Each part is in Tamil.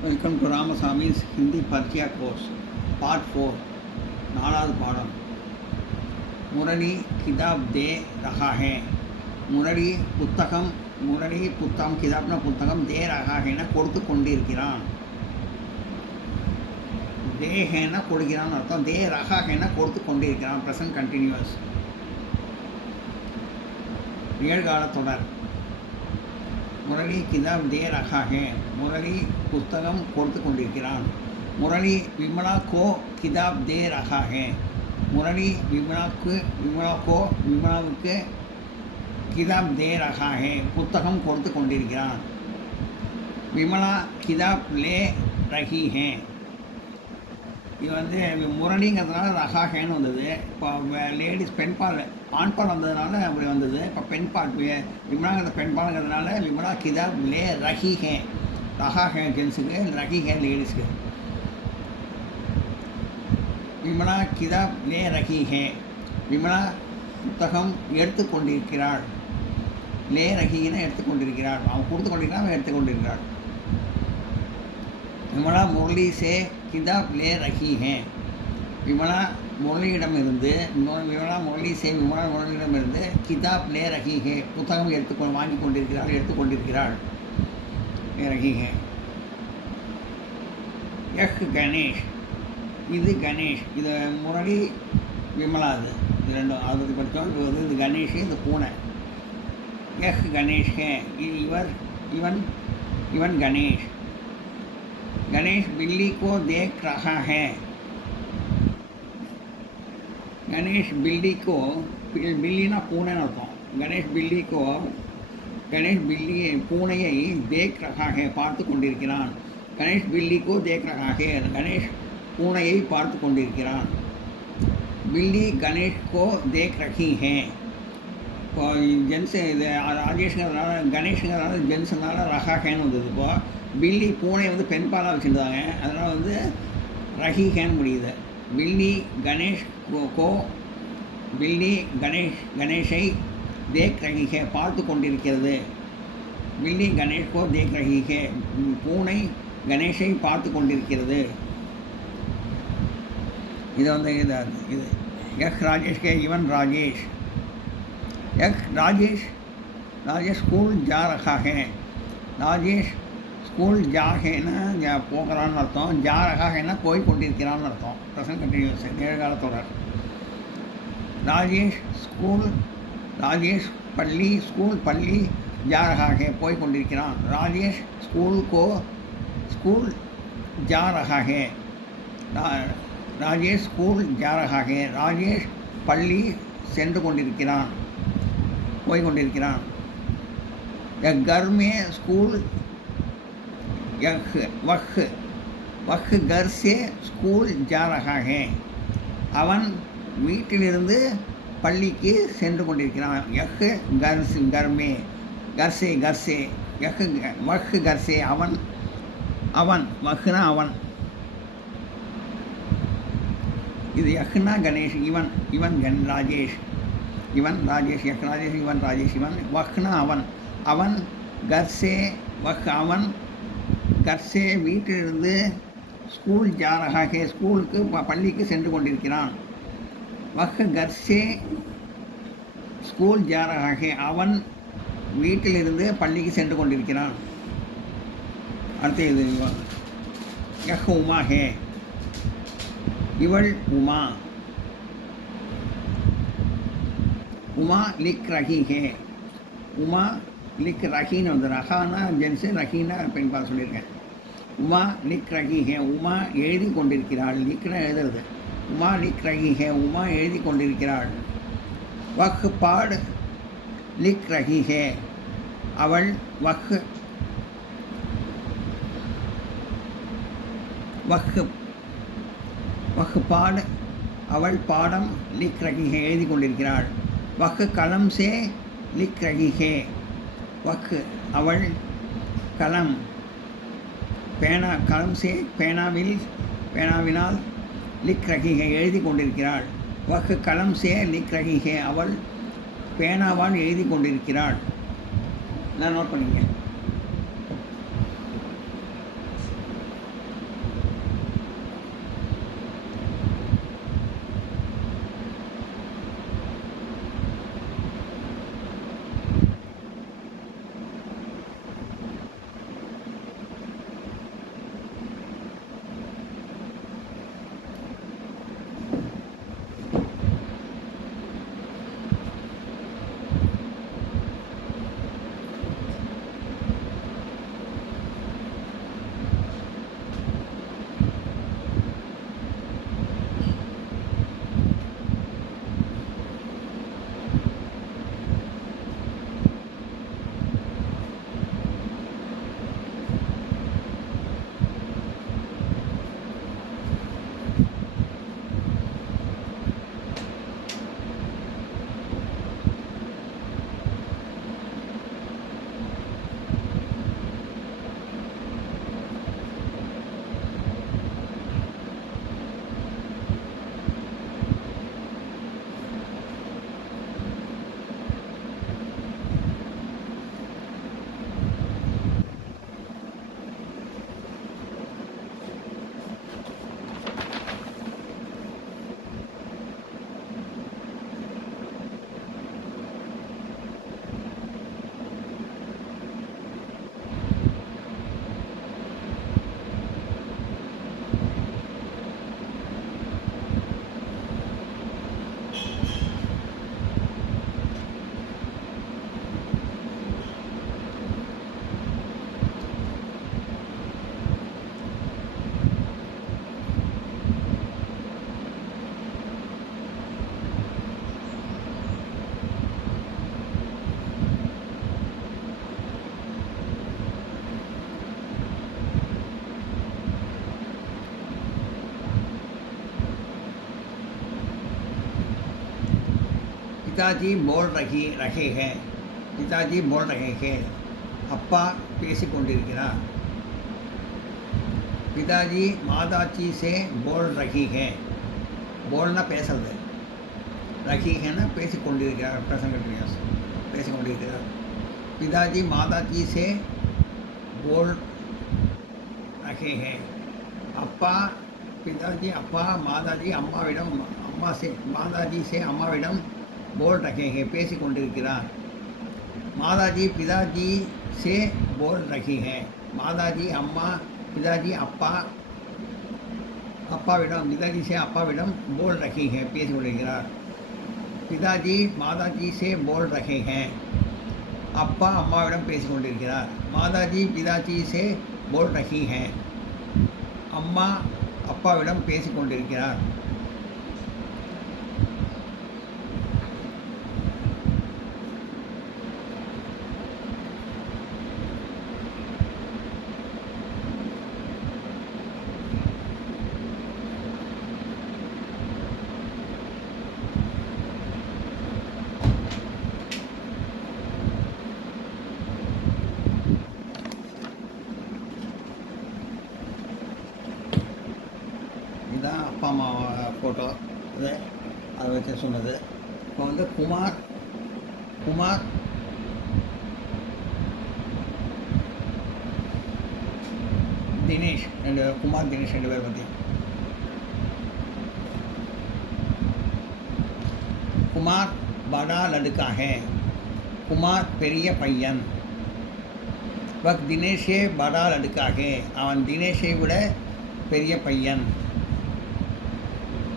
Welcome to Ramaswamy's Hindi Parchya course, Part 4, நாலாவது பாடம். முரளி கிதாப் தே ரஹா ஹே. முரளி புத்தகம் கிதாப்னா புத்தகம் தே ரஹா ஹேனா கொடுத்து கொண்டிருக்கிறான். தே ஹேனா கொடுக்கிறான் அர்த்தம். தே ரஹா ஹேனா கொடுத்து கொண்டிருக்கிறான். ப்ரெசன்ட் கண்டினியூஸ், நிகழ்கால தொடர். முரளி கிதாப் தே ரஹா ஹே. முரளி புத்தகம் கொடுத்து கொண்டிருக்கிறான். முரளி விமலா கோ கிதாப் தே ரஹா ஹே. முரளி விமலாவுக்கு கிதாப் தே ரஹா ஹே புத்தகம் கொடுத்து கொண்டிருக்கிறான். விமலா கிதாப் லே ரஹி ஹே. இது முரளிங்கிறதுனால ரஹா ஹேன்னு வந்தது. இப்போ லேடிஸ் பெண்பால் ஆண்பால் வந்ததுனால அப்படி வந்தது. இப்போ பெண்பால் விமலாங்கிற பெண்பாலுங்கிறதுனால விமலா கிதாப் லே ரஹி ஹே. ரஹா ஹே ஜென்ஸுக்கு, ரஹி ஹே லேடிஸ்க்கு. விமலா கிதாப் லே ரஹி ஹே. விமலா புத்தகம் எடுத்துக்கொண்டிருக்கிறாள். லே ரஹின்னு எடுத்துக்கொண்டிருக்கிறாள். அவன் கொடுத்து கொண்டிருக்கிறான், அவன் எடுத்துக்கொண்டிருக்கிறாள். விமலா முரளி சே கிதாப் லே ரஹி ஹே. விமலா முரளியிடமிருந்து கிதாப் லே ரஹி ஹே புத்தகம் வாங்கி கொண்டிருக்கிறாள், எடுத்துக்கொண்டிருக்கிறாள். லே ரஹி ஹே. கணேஷ். இது கணேஷ். இது முரளி விமலா. இது ரெண்டும் அது படித்தோம். இது கணேஷ், இது பூனை. கணேஷ் ஹே. இவன் கணேஷ். गणेश बिल्ली को देख रहा है. गणेश बिल्ली को, बिल्लीना पूने अर्थम. गणेश बिल्ली பூனையை देख रहा है பார்த்து கொண்டிருக்கிறான். गणेश बिल्ली को देख रहा है. गणेश பூனையை பார்த்து கொண்டிருக்கிறான். बिल्ली गणेश को देख रही है. இப்போ ஜென்ஸ் இது ராஜேஷ்ங்கிறதுனால கணேஷுங்கிறதுனால ஜென்ஸுனால ரஹா ஹேன்னு வந்தது. இப்போ பில்லி பூனை பெண்பாலாக வச்சுருந்தாங்க, அதனால் ரஹி ஹேன் முடியுது. பில்லி கணேஷ் பில்லி கணேஷை தேக் ரஹி ஹே பார்த்து கொண்டிருக்கிறது. பில்லி கணேஷ் கோ தேக் ரஹி ஹே. பூனை கணேஷை பார்த்து கொண்டிருக்கிறது. இது இது ராஜேஷ் கே. இவன் ராஜேஷ். राजेश स्कूल जा रहा है. ராஜேஷ் ஸ்கூல் ஜா ஹேன்னா போகிறான்னு அர்த்தம். ஜா ரஹா ஹேன்னா போய் கொண்டிருக்கிறான்னு அர்த்தம். ப்ரெசன்ட் கண்டினியூஸ், நிகழ்கால தொடர். ராஜேஷ் பள்ளி ஜா ரஹா ஹே போய் கொண்டிருக்கிறான். ராஜேஷ் ஸ்கூல் ஜா ரஹா ஹே. ராஜேஷ் ஸ்கூல் ஜா ரஹா ஹே. ராஜேஷ் பள்ளி சென்று கொண்டிருக்கிறான், போய் கொண்டிருக்கிறான். घर में स्कूल वह घर से स्कूल जा रहा है. அவன் வீட்டிலிருந்து பள்ளிக்கு சென்று கொண்டிருக்கிறான். அவன் வஹ்னா அவன். இது யஹ்னா கணேஷ். இவன் ராஜேஷ். இவன் ராஜேஷ். இவன் ராஜேஷ். இவன் வஹ்னா அவன் கர்சே வீட்டிலிருந்து ஸ்கூல் ஜா ரஹா ஹே பள்ளிக்கு சென்று கொண்டிருக்கிறான். வஹ் கர்சே ஸ்கூல் ஜா ரஹா ஹே. அவன் வீட்டிலிருந்து பள்ளிக்கு சென்று கொண்டிருக்கிறான். அடுத்து இது உமா ஹே. இவள் உமா. உமா லிக் ரஹி ஹே. உமா லிக் ரஹின்னு வந்து ரஹானா ஜென்ஸு, ரஹீனா பெண்பால் சொல்லியிருக்கேன். உமா லிக் ரஹி ஹே. உமா எழுதி கொண்டிருக்கிறாள். லிக்னா எழுதுறது. உமா லிக் ரஹி ஹே. உமா எழுதி கொண்டிருக்கிறாள். வஹ் பாட் லிக் ரஹி ஹே. அவள் வஹ் பாட் அவள் பாடம் லிக் ரஹி ஹே எழுதி கொண்டிருக்கிறாள். வஹ் கலம் சே லிக் ரஹி ஹே. வஹ் அவள் கலம் சே பேனாவினால் லிக் ரஹி ஹே எழுதி கொண்டிருக்கிறாள். வஹ் கலம் சே லிக் ரஹி ஹே. அவள் பேனாவால் எழுதி கொண்டிருக்கிறாள். நான் நோட் பண்ணிங்க. पिताजी बोल रहे हैं पिताजी बोल रहे हैं அப்பா பேசிக்கொண்டிருக்கிறார் पिताजी माताजी से बोल रही है बोलना பேசுறது रही है ना பேசிக்கொண்டிருக்கிறார் प्रसंग क्रियास பேசிக்கொண்டிருக்கிறார் पिताजी माताजी से बोल रहे हैं அப்பா पिताजी அப்பா माताजी அம்மாவிடம் अम्मा से माताजी से अम्माविடம் बोल रहे हैं பேசிக்கொண்டிருக்கிறார் माताजी पिताजी से बोल रही है माताजी अम्मा पिताजी அப்பா அப்பாவிடம் पिताजी से அப்பாவிடம் बोल रही है பேசிக்கொண்டிருக்கிறார் पिताजी माताजी से बोल रहे हैं அப்பா அம்மாவிடம் பேசிக்கொண்டிருக்கிறார் माताजी पिताजी से बोल रही है அம்மா அப்பாவிடம் பேசிக்கொண்டிருக்கிறார் இதுதான் அப்பா அம்மா ஃபோட்டோ இது அதை வச்சு சொன்னது. இப்போ வந்து குமார் தினேஷ் ரெண்டு பேர் பற்றி. குமார் படா லடுக்கா ஹே குமார் பெரிய பையன். வக் தினேஷே படா லடுக்கா ஹே அவன் தினேஷை விட பெரிய பையன்.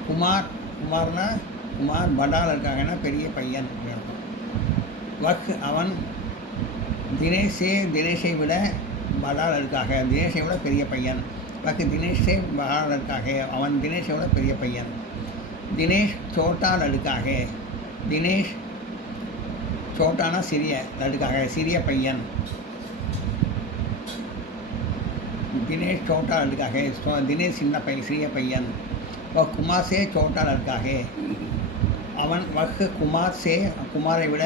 குமார்னா குமார் படால் இருக்காங்கன்னா பெரிய பையன். வக் அவன் தினேஷை விட படால் இருக்காக தினேஷை விட பெரிய பையன். வக் தினேஷே படால் இருக்காக அவன் தினேஷை விட பெரிய பையன். தினேஷ் சோட்டா லடுக்காக தினேஷ் சோட்டானா சிறிய லடுக்காக சிறிய பையன். தினேஷ் சோட்டா லடுக்காக தினேஷ் சிறிய பையன். वह कुमार से छोटा लड़का है அவன் வக் குமாரை விட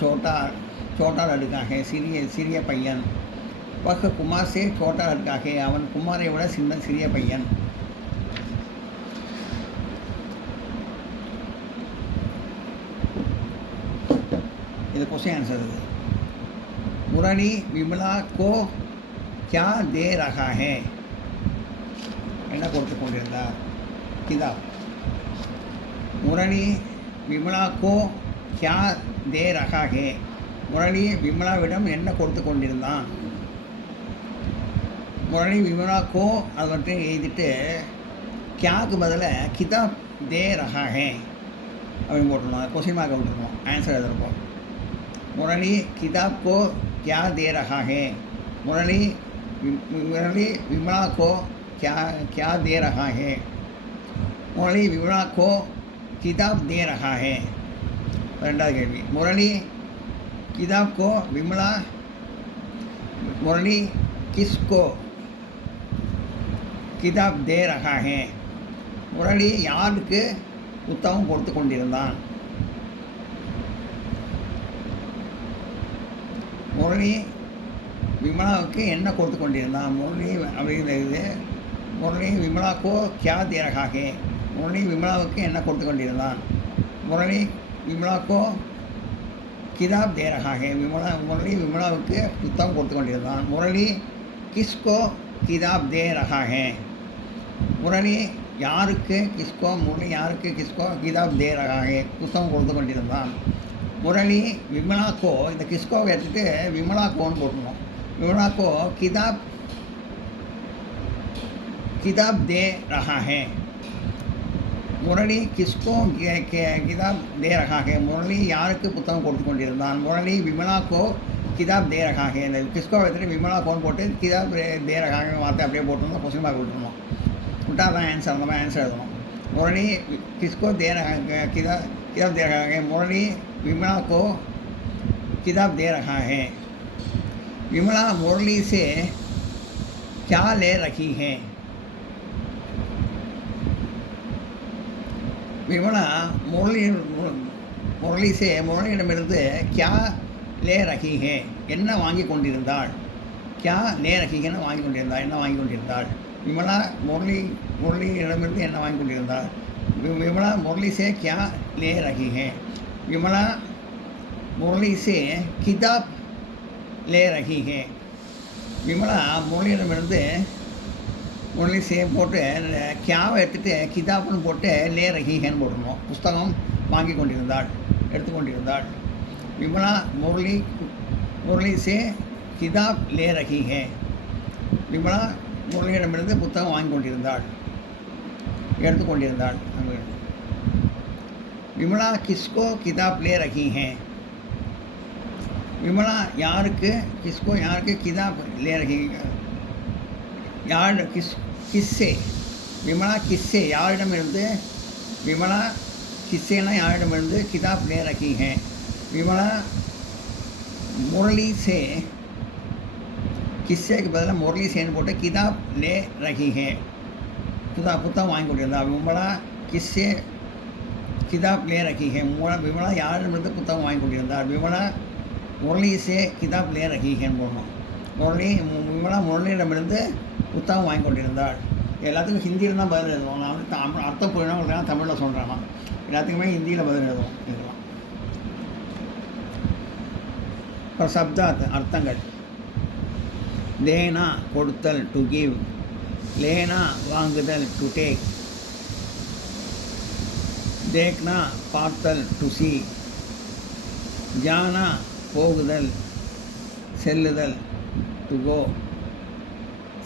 छोटा लड़का है சிறிய பையன். वह कुमार से छोटा लड़का है அவன் குமாரை விட சிறிய பையன். இது क्वेश्चन आंसर है. मुरली विमला को क्या दे रहा है என்ன கொடுத்து கொண்டிருந்தார். किताब मुरली विमला को क्या दे रहा है मुरली विमलाविடம் என்ன கொடுத்து கொண்டிருந்தான். मुरली विमला को அது மட்டும் எழுதிட்டு கியாக்கு பதிலாக கிதாப் दे रहा है அப்படின்னு போட்டுருந்தோம். क्वेश्चन मार्क விட்டுருக்கோம். ஆன்சர் எழுதிருக்கோம். मुरली किताब को क्या दे रहा है मुरली विमला को क्या दे रहा है मुरली विमला को किताब दे रहा है. ரெண்டாவது கேள்வி. मुरली किताब को विमला मुरली किसको किताब दे रहा है मुरली யாருக்கு புத்தகம் கொடுத்து கொண்டிருந்தான். முரளி விமலாவுக்கு என்ன கொடுத்து கொண்டிருந்தான். முரளி அப்படிங்கிறது मुरली विमला को क्या दे रहा है मुरली विमलाவுக்கு என்ன கொடுத்து கொண்டிருந்தான். मुरली विमला को किताब दे रहा है मुरली विमलाவுக்கு புத்தகம் கொடுத்து கொண்டிருந்தான். मुरली किसको किताब दे रहा है मुरली யாருக்கு किसको मुरली யாருக்கு किसको किताब दे रहा है புத்தகம் கொடுத்து கொண்டிருந்தான். मुरली विमला को இந்த किसको எடுத்துட்டு विमला कोன்னு போட்டுருவோம். विमला को किताब दे रहा है मुरली किसको किताब दे रहा है मुरली யாருக்கு புத்தகம் கொடுத்து கொண்டிருந்தான். मुरली विमला को किताब दे रहा है இந்த किसको எடுத்துட்டு विमला कोன்னு போட்டு किताब दे रहा है வார்த்தை அப்படியே போட்டுருந்தோம். Question mark விட்டுருந்தோம். விட்டால் தான் ஆன்சர் அந்த மாதிரி ஆன்சர் எழுதணும். मुरली किसको दे रहा है किताब दे रहा है मुरली विमला को किताब दे रहा है. विमला मुरली से क्या ले रही है विमला முரளி சே முரளியிடமிருந்து கியா லே ரஹி ஹே என்ன வாங்கி கொண்டிருந்தாள். கியா லே ரஹின்னு வாங்கி கொண்டிருந்தாள், என்ன வாங்கி கொண்டிருந்தாள். விமலா முரளியிடமிருந்து என்ன வாங்கி கொண்டிருந்தாள். விமலா முரளி சே கியா லே ரஹி ஹே. விமலா முரளி சே கிதாப் லே ரஹி ஹே. விமலா முரளியிடமிருந்து முரளி சே போட்டு கியாவை எடுத்துகிட்டு கிதாப்னு போட்டு லே ரஹிஹேன்னு போடணும். புஸ்தகம் வாங்கி கொண்டிருந்தாள், எடுத்துக்கொண்டிருந்தாள். விமலா முரளி சே கிதாப் லே ரஹிஹே. விமலா முரளியிடமிருந்து புத்தகம் வாங்கி கொண்டிருந்தாள், எடுத்துக்கொண்டிருந்தாள். விமலா கிஸ்கோ கிதாப் லே ரஹிஹே. விமலா யாருக்கு கிதாப் லே ரஹி. யார் கிஸ்ஸே. விமலா கிஸ்ஸே யாரிடமிருந்து. விமலா கிஸ்ஸேனா யாரிடமிருந்து கிதாப் லே ரஹி ஹே. விமலா முரளி சே கிஸ்ஸேக்கு பதிலாக முரளி சேன்னு போட்டு கிதாப் லே ரஹி ஹே, புத்தகம் வாங்கி கொண்டிருந்தா. விமலா கிஸ்ஸே கிதாப் லே ரஹி ஹே. விமலா யாரிடமிருந்து புத்தகம் வாங்கி கொண்டிருந்தார். விமலா முரளி சே கிதாப் லே ரஹி ஹேன்னு போடணும். விமலா முரளியிடமிருந்து புத்தகம் வாங்கி கொண்டிருந்தாள். எல்லாத்துக்கும் ஹிந்தியில் தான் பதில் எழுதுவோம். நான் வந்து அர்த்தம் போயிடும் தமிழில் சொல்கிறேன்னா எல்லாத்துக்குமே ஹிந்தியில் பதில் எழுதுவோம். இதெல்லாம் அப்புறம் சப்தார்த் அர்த்தங்கள். தேனா கொடுத்தல், டு கிவ். லேனா வாங்குதல், டு டேக். தேக்னா பார்த்தல், டு சி. ஜானா போகுதல், செல்லுதல், டு கோ.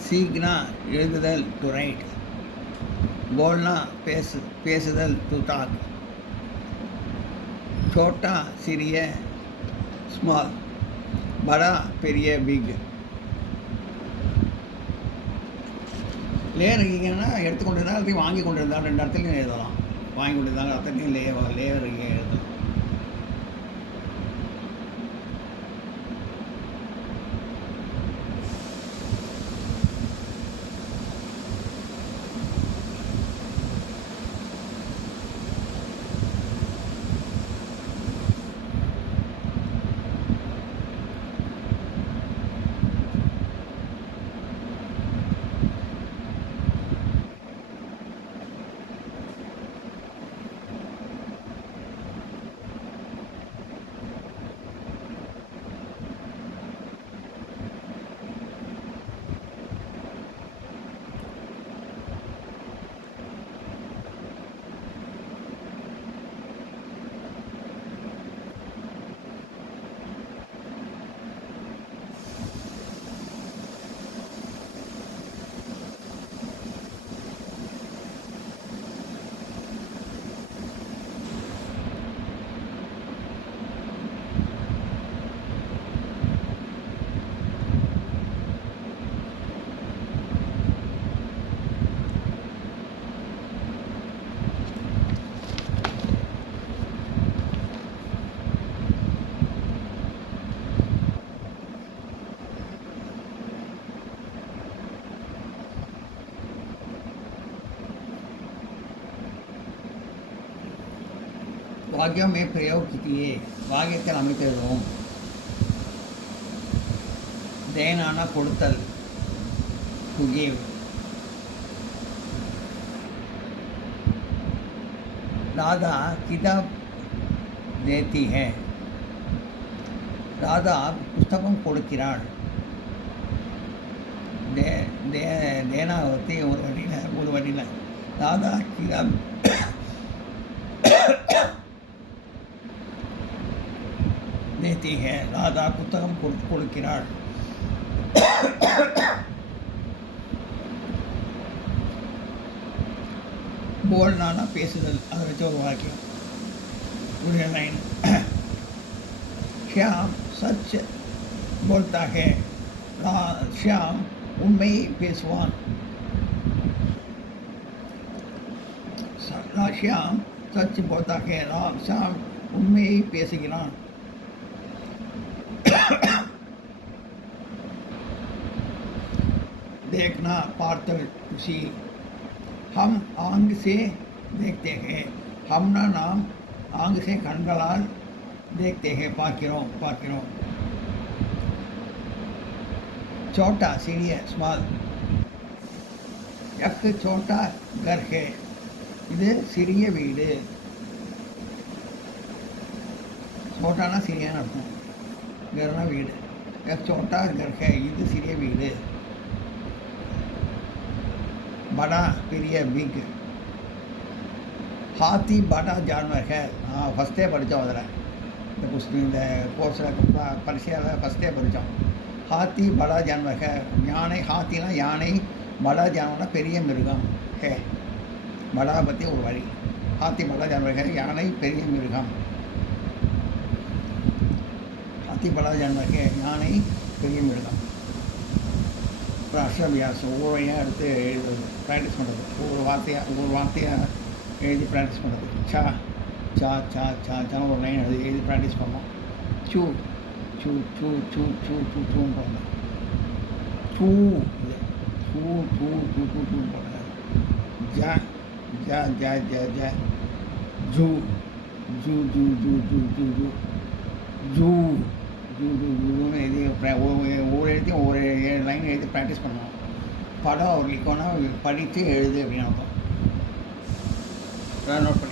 சீக்னா எழுதுதல், டு ரைட். போல்னா பேசுதல், டு டாக். சோட்டா சிறிய, ஸ்மால். படா பெரிய, பிக். லே ரஹிங்கன்னா எடுத்துக்கொண்டிருந்தால் அதையும் வாங்கி கொண்டிருந்தால் ரெண்டு இடத்துலையும் எழுதலாம். வாங்கி கொண்டிருந்தாங்க அர்த்தத்தையும் லே ரஹி எழுதலாம். वाक्यों में प्रयोग कीजिए. வாக்கியத்தில் அமைத்திருவோம். தேனான கொடுத்தல், டு கிவ். राधा किताब देती है. ராதா புஸ்தகம் கொடுக்கிறாள். தேனா பற்றி ஒரு வழியில் ராதா கிதாப் देती है. ராதா புத்தகம் கொடுக்கிறாள். बोलना பேசுதல், அதை வச்சு ஒரு வாக்கியம், ஒரு லைன். श्याम सच बोलता है. श्याम உண்மை பேசுவான். श्याम सच बोलता है. श्याम உண்மையை பேசுகிறான். देखना पार्तल, सी. हम आंग से देखते हैं. हमना नाम आंख से கண்களால் देखते हैं பார்க்கிறோம் பார்க்கிறோம். छोटा சிறிய स्मॉल. एक छोटा घर है இது சிறிய வீடு. छोटाனா சிறியன்னு அர்த்தம். घरனா வீடு. एक छोटा घर है இது சிறிய வீடு. बड़ा பெரிய बिग. हाथी बड़ा जानवर है. ஃபஸ்ட்டே படித்தோம் அதில் இந்த புஸ்தகம் இந்த கோர்ஸில் பரிசையில் ஃபஸ்ட்டே படித்தோம். हाथी बड़ा जानवर है. யானை ஹாத்தினா யானை, बड़ा जानवरனா பெரிய மிருகம். है बड़ा பற்றி ஒரு வழி. हाथी बड़ा जानवर है யானை பெரிய மிருகம். हाथी बड़ा जानवर है யானை பெரிய மிருகம். ஒரு அக்ஷரவியாசம் ஒவ்வொருவையாக எடுத்து எழுதுறது, ப்ராக்டிஸ் பண்ணுறது. ஒவ்வொரு வார்த்தையாக எழுதி ப்ராக்டிஸ் பண்ணுறது. சா சா சா சா சான்னு ஒரு லைன் எழுதி ப்ராக்டிஸ் பண்ணோம். சூ சூ சூ சூ சூ சூ சூன்னு போடணும். சூ இது சூ சூ சூ சூ சூன்னு போடணும். ஜ ஜ ஜ ஜ ஜ ஜூ ஜூ ஜூ ஜூ ஜூ ஜூ ஜூ ஜூ ஜூ ஜூ ஜூன்னு எழுதி ஒவ்வொரு எழுத்தையும் ஒவ்வொரு லைன் எழுதி ப்ராக்டிஸ் பண்ணோம். படம் ஒரு லிக்கோனா படித்து எழுது அப்படின்னு அர்த்தம். நோட் பண்ணி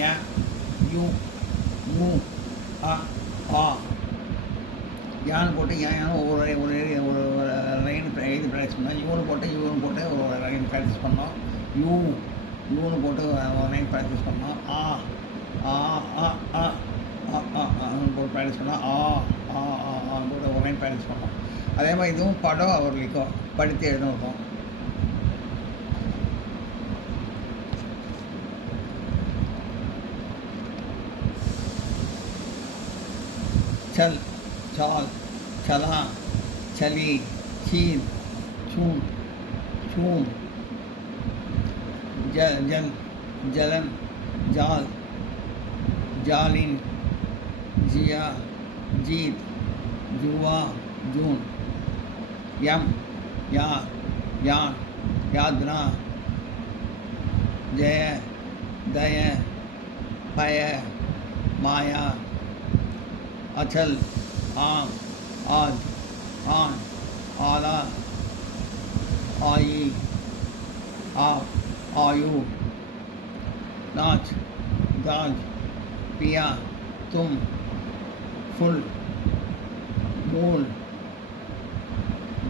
ஞ யூ மூ அ ஆ யான்னு போட்டு யான் ஒவ்வொரு ஒரு லைன் எழுதி ப்ராக்டிஸ் பண்ணோம். யூன்னு போட்டு ஒரு லைன் ப்ராக்டிஸ் பண்ணோம். யூன்னு போட்டு ஒரு லைன் ப்ராக்டிஸ் பண்ணோம். ஆ ஆ ஆ ஆ போட்டு ப்ராக்டிஸ் பண்ணோம். ஆ ஆ ஆ போட்டு ஒரு லைன் ப்ராக்டிஸ் பண்ணோம். அதே மாதிரி இதுவும் படம் அவர் லிக்கும் படித்து எழுதணும். चल चाल चला चली चीन छून छून जल जल जलन जाल जालिन जिया जीत जुआ जून यम या यान यादना जय दय पय माया अचल आम आज आन आला आई आप आयु नाच दाज पिया तुम फुल मूल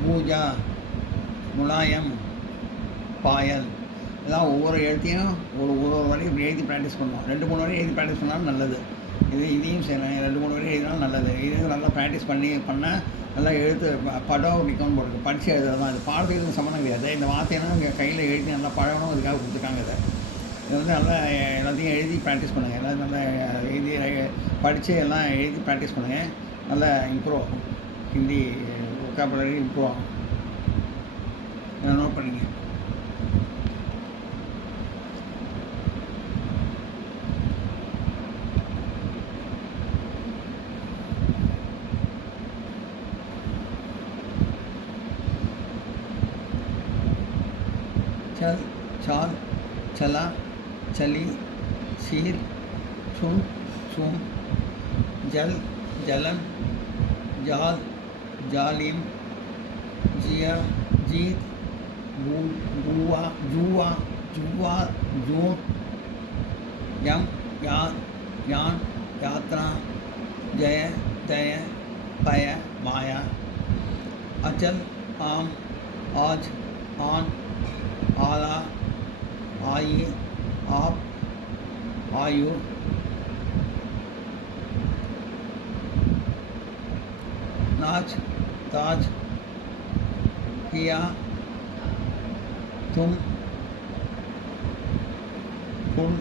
பூஜா முலாயம் பாயல் இதெல்லாம் ஒவ்வொரு எழுத்தையும் ஒரு வரையும் எழுதி ப்ராக்டிஸ் பண்ணோம். 2-3 வரையும் எழுதி ப்ராக்டிஸ் பண்ணாலும் நல்லது. இதையும் செய்யலாம். 2 3 வரி எழுதினாலும் நல்லது. இதையும் நல்லா ப்ராக்டிஸ் பண்ணால் நல்லா எழுத்து படம் நிற்கணும்னு போட்டுருக்கு. படித்து எழுதுறது தான். இது பாடத்துக்கு எதுவும் சம்மந்தம் கிடையாது. இந்த வார்த்தையெல்லாம் இங்கே கையில் எழுதி நல்லா பழகணும், அதுக்காக கொடுத்துருக்காங்க இதை. இதை வந்து நல்லா எல்லாத்தையும் எழுதி ப்ராக்டிஸ் பண்ணுங்கள். எல்லாம் நல்லா எழுதி படித்து எல்லாம் எழுதி ப்ராக்டிஸ் பண்ணுங்கள். நல்லா இம்ப்ரூவ் ஆகும். ஹிந்தி ஒக்காபுலரி இம்ப்ரூவ் ஆகும். நோட் பண்ணிங்க. चल चाल चला चली शीर छुम छुम जल जलन जाल जालिम जिया जीत बुआ जुआ जुआ जूत यम यान यान यात्रा जय तय पय माया अचल आम आज आन आला आई आप आयु नाच ताज किया तुम फुल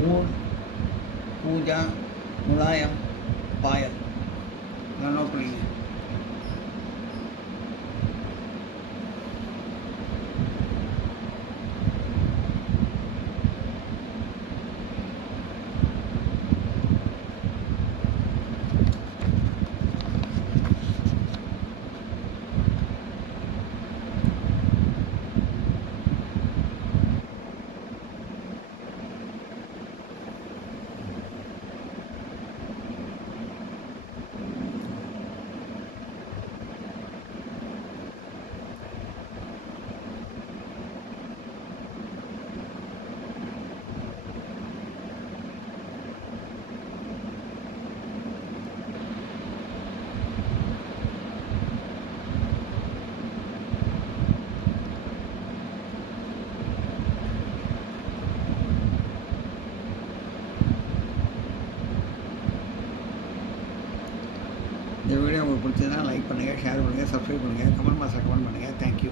मूल पूजा मुलायम पायल. नोट लीजिए. இந்த வீடியோ உங்களுக்கு பிடிச்சதுன்னா லைக் பண்ணுங்கள், ஷேர் பண்ணுங்கள், சப்ஸ்கிரைப் பண்ணுங்கள், கமெண்ட் பாக்ஸில் கமெண்ட் பண்ணுங்கள். தேங்க்யூ.